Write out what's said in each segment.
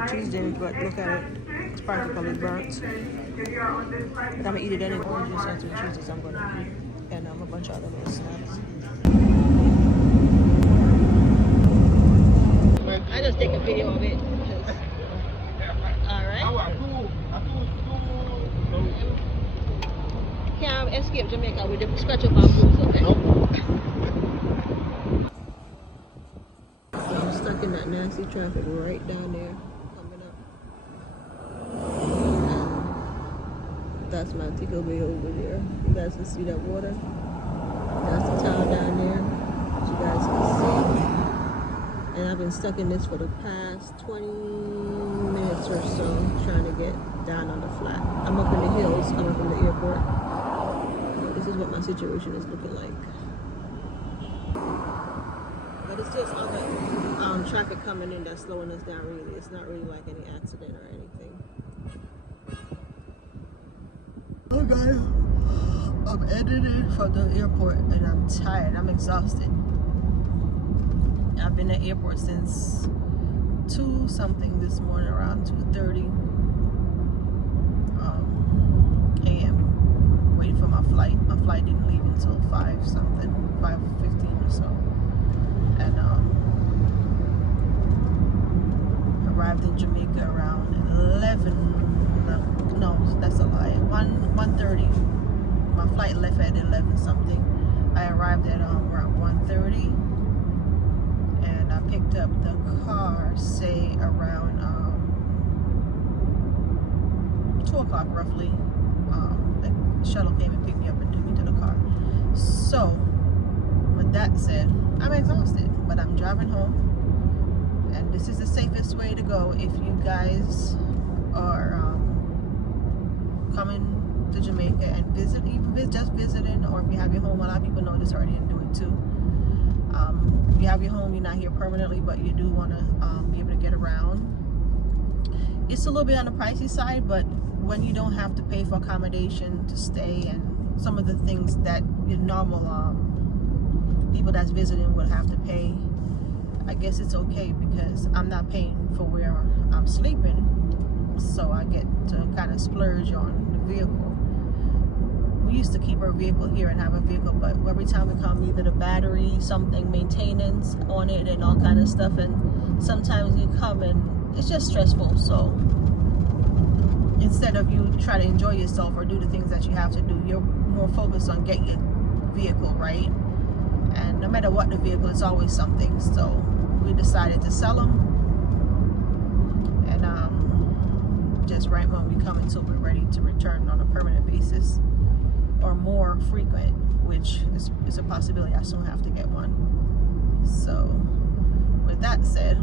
some cheese in it, but look at it. It's practically burnt. But I'm gonna eat it anyway. Just had some cheeses I'm gonna eat. And a bunch of other little snacks. I just take a video of it. Alright. Can't escape Jamaica with the scratch up and bruise up. I'm stuck in that nasty traffic right down there. Coming up. That's Montego Bay over there. You guys can see that water. That's the town down there. You guys can see. And I've been stuck in this for the past 20 minutes or so, trying to get down on the flat. I'm up in the hills, coming from the airport. This is what my situation is looking like. But it's just other traffic coming in that's slowing us down really. It's not really like any accident or anything. Okay, I'm editing from the airport and I'm tired. I'm exhausted. I've been at the airport since 2 something this morning, around 2:30 a.m. waiting for my flight. My flight didn't leave until 5 something, 5:15 or so. And arrived in Jamaica around 11. No, that's a lie. 1:30. My flight left at 11 something. I arrived at around 1:30. And I picked up the car, say around 2 o'clock roughly. The shuttle came and picked me up and took me to the car. So, with that said, I'm exhausted, but I'm driving home. And this is the safest way to go if you guys are coming to Jamaica and visit, even just visiting, or if you have your home. A lot of people know this already and do it too. If you have your home, you're not here permanently, but you do want to be able to get around. It's a little bit on the pricey side, but when you don't have to pay for accommodation to stay and some of the things that your normal people that's visiting would have to pay, I guess it's okay because I'm not paying for where I'm sleeping, so I get to kind of splurge on the vehicle. We used to keep our vehicle here and have a vehicle, but every time we come, either the battery, something, maintenance on it and all kind of stuff, and sometimes you come and it's just stressful. So instead of you try to enjoy yourself or do the things that you have to do, you're more focused on getting your vehicle right. And no matter what the vehicle, it's always something. So we decided to sell them, and just right when we come until we're ready to return on a permanent basis or more frequent, which is a possibility. I soon have to get one. So with that said,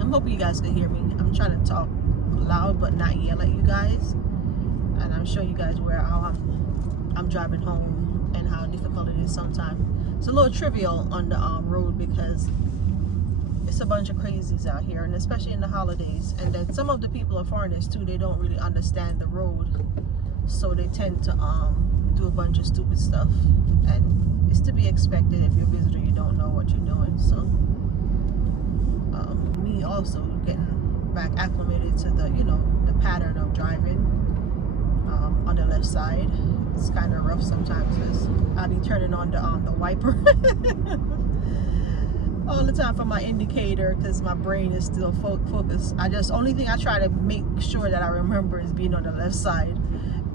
I'm hoping you guys can hear me. I'm trying to talk loud but not yell at you guys, and I'm showing you guys how I'm driving home and how difficult it is sometimes. It's a little trivial on the road because it's a bunch of crazies out here, and especially in the holidays. And then some of the people are foreigners too. They don't really understand the road, so they tend to do a bunch of stupid stuff, and it's to be expected. If you're a visitor, you don't know what you're doing. So me also getting back acclimated to the the pattern of driving on the left side. It's kind of rough sometimes because I'll be turning on the wiper all the time for my indicator because my brain is still focused. Only thing I try to make sure that I remember is being on the left side,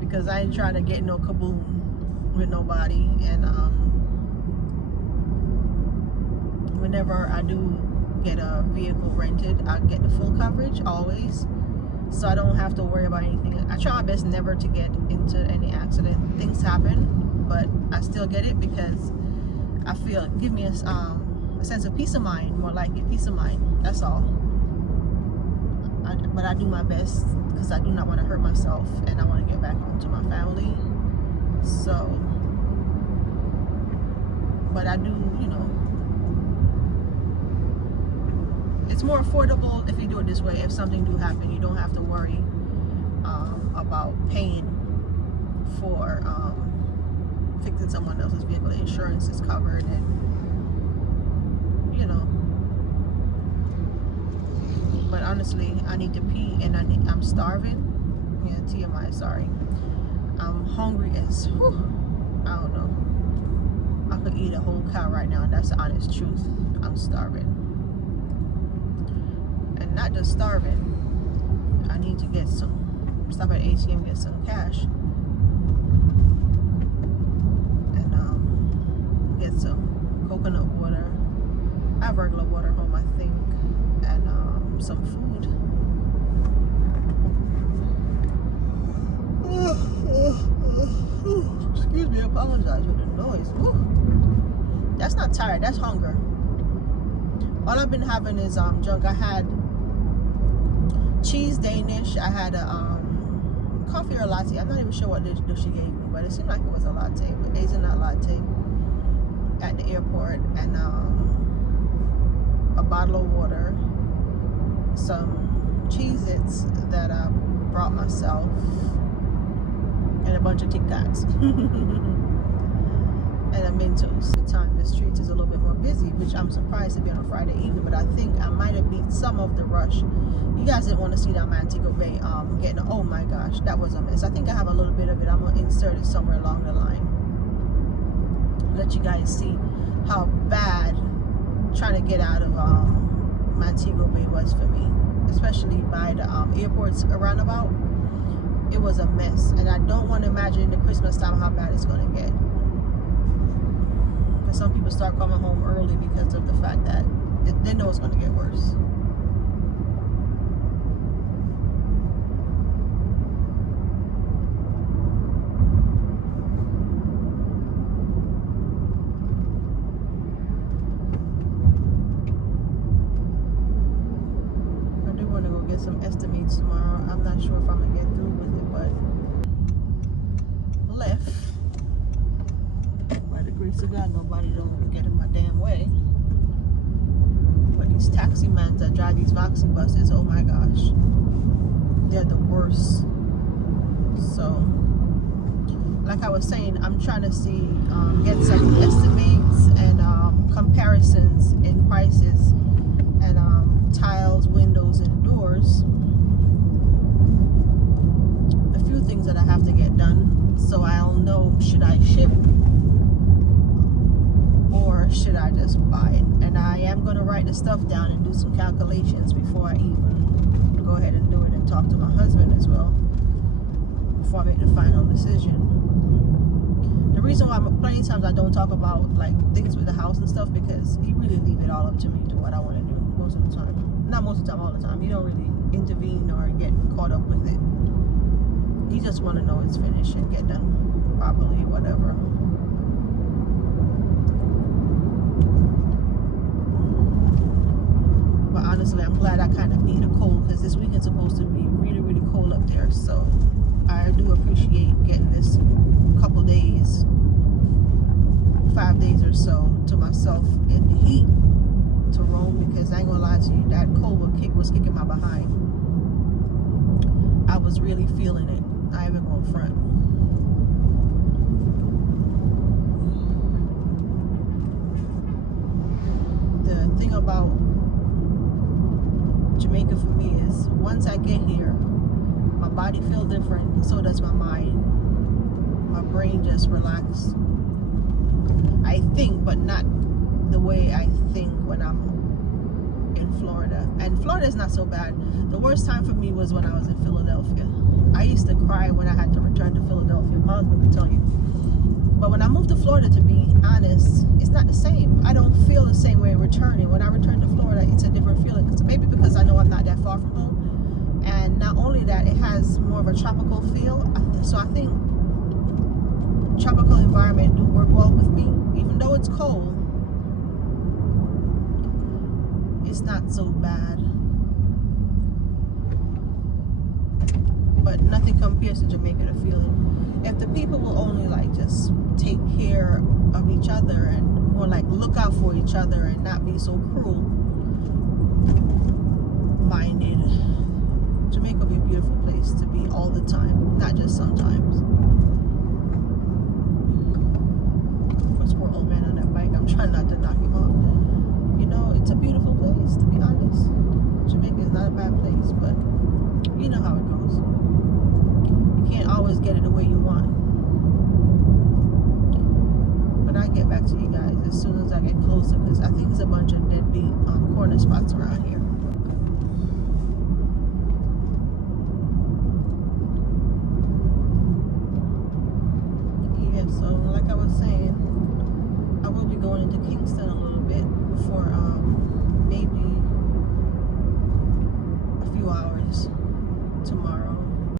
because I ain't trying to get no kaboom with nobody. And whenever I do get a vehicle rented, I get the full coverage always, so I don't have to worry about anything. I try my best never to get into any accident. Things happen, but I still get it because I feel it give me a sense of peace of mind, more like peace of mind. That's all. But I do my best because I do not want to hurt myself, and I want to get back home to my family. So, but I do, it's more affordable if you do it this way. If something do happen, you don't have to worry about paying for fixing someone else's vehicle. The insurance is covered, and but honestly, I need to pee and I'm starving. Yeah, TMI, sorry. I'm hungry as, whew, I don't know. I could eat a whole cow right now, and that's the honest truth. I'm starving. And not just starving, I need to get stop at ATM, get some cash, and get some coconut water. I have regular water home, I think, and some food. Excuse me, I apologize for the noise. Woo. That's not tired, that's hunger. All I've been having is junk. I had cheese Danish. I had a coffee or a latte. I'm not even sure what dish she gave me, but it seemed like it was a latte, but hazelnut latte at the airport, and a bottle of water, some Cheez-Its that I brought myself, and a bunch of Tic Tacs. And a Mentos. The time the streets is a little bit more busy, which I'm surprised to be on a Friday evening, but I think I might have beat some of the rush. You guys didn't want to see that Montego Bay getting, oh my gosh, that was a mess. I think I have a little bit of it. I'm going to insert it somewhere along the line. Let you guys see how bad trying to get out of Montego Bay was for me, especially by the airports around about. It was a mess, and I don't want to imagine in the Christmas time how bad it's going to get. Because some people start coming home early because of the fact that they know it's going to get worse. Some estimates tomorrow. I'm not sure if I'm gonna get through with it, but left by the grace of God, nobody don't get in my damn way. But these taxi men that drive these Voxy buses, oh my gosh, they're the worst. So like I was saying, I'm trying to see get some estimates and comparisons in prices and tiles, windows, and doors. A few things that I have to get done, so I'll know, should I ship or should I just buy it? And I am going to write the stuff down and do some calculations before I even go ahead and do it, and talk to my husband as well before I make the final decision. The reason why plenty of times I don't talk about like things with the house and stuff, because he really leave it all up to me to what I want to do most of the time. Not most of the time, all the time. He don't really intervene or get caught up with it. He just want to know it's finished and get done properly, whatever. But honestly, I'm glad I kind of beat the cold, because this weekend's supposed to be really, really cold up there. So I do appreciate getting this couple days, 5 days or so to myself in the heat to roam, because I ain't gonna lie to you, that cold was kicking my behind. I was really feeling it. I ain't even gonna front. The thing about Jamaica for me is, once I get here, my body feels different, so does my mind. My brain just relaxes. I think, but not the way I think when I'm in Florida. And Florida is not so bad. The worst time for me was when I was in Philadelphia. I used to cry when I had to return to Philadelphia. My husband could tell you. But when I moved to Florida, to be honest, it's not the same. I don't feel the same way returning. When I return to Florida, it's a different feeling. Maybe because I know I'm not that far from home. And not only that, it has more of a tropical feel. So I think tropical environment do work well with me. Even though it's cold, it's not so bad. But nothing compares to Jamaica, the feeling. If the people will only like just take care of each other and more like look out for each other and not be so cruel minded, Jamaica will be a beautiful place to be all the time, not just sometimes. This poor old man on that bike, I'm trying not to knock him off. You know, it's a beautiful place, to be honest. Jamaica is not not a bad place, but you know how it goes. You can't always get it the way you want. But I get back to you guys as soon as I get closer, because I think there's a bunch of deadbeat corner spots around here. Yeah, so like I was saying, I will be going into Kingston a little bit for maybe a few hours tomorrow.